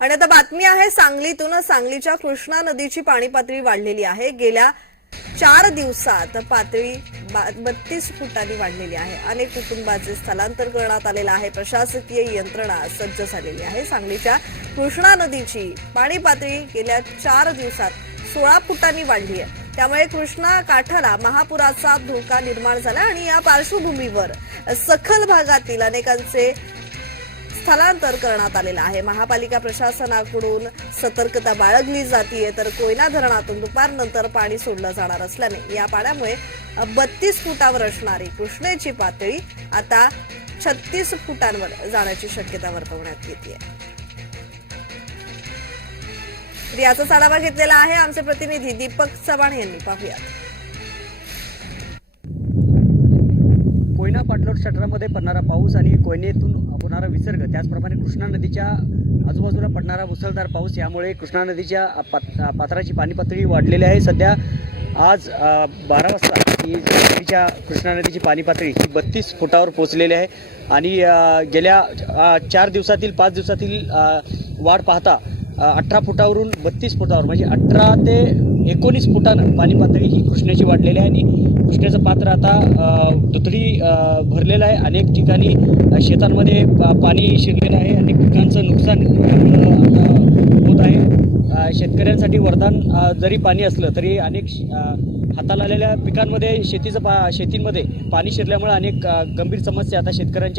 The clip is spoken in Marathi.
आणि आता बातमी आहे सांगलीतून सांगलीच्या कृष्णा नदीची पाणी पातळी वाढलेली आहे. गेल्या चार दिवसात पातळी बत्तीस फुटांनी वाढलेली आहे. अनेक कुटुंबाचे स्थलांतर करण्यात आलेलं आहे. प्रशासकीय यंत्रणा सज्ज झालेली आहे. सांगलीच्या कृष्णा नदीची पाणी पातळी गेल्या चार दिवसात सोळा फुटांनी वाढली आहे. त्यामुळे कृष्णा काठाला महापुराचा धोका निर्माण झाला आणि या पार्श्वभूमीवर सखल भागातील अनेकांचे स्थलांतर करण्यात आलेलं आहे. महापालिका प्रशासनाकडून सतर्कता बाळगली जातीये तर कोयना धरणातून दुपारनंतर पाणी सोडलं जाणार असल्याने या पाण्यामुळे बत्तीस फुटावर असणारी कृष्णेची पातळी आता छत्तीस फुटांवर जाण्याची शक्यता वर्तवण्यात येते. याचा आढावा घेतलेला आहे आमचे प्रतिनिधी दीपक चव्हाण यांनी. पाहूयात. कोयना शटरामध्ये पडणारा पाऊस आणि कोयनेतून होणारा विसर्ग त्याचप्रमाणे कृष्णा नदीच्या आजूबाजूला पडणारा मुसळधार पाऊस यामुळे कृष्णा नदीच्या पात पात्राची पाणी पातळी वाढलेली आहे. सध्या आज बारा वाजता ही नदीच्या कृष्णा नदीची पाणी पातळी ही बत्तीस फुटावर पोचलेली आहे आणि गेल्या चार दिवसातील पाच दिवसातील वाढ पाहता अठरा फुटावरून बत्तीस फुटावर म्हणजे अठरा ते एकोणीस फुटानं पाणी पातळी ही कृष्णेची वाढलेली आहे आणि कृष्णेचं मात्र आता दुथडी भरलेलं आहे. अनेक ठिकाणी शेतांमध्ये पाणी शिरलेलं आहे. अनेक पिकांचं नुकसान होत आहे. शेतकऱ्यांसाठी वरदान जरी पाणी असलं तरी अनेक श- हाताला आलेल्या पिकांमध्ये शेतीचं पा शेतींमध्ये पाणी शिरल्यामुळे अनेक गंभीर समस्या आता शेतकऱ्यांच्या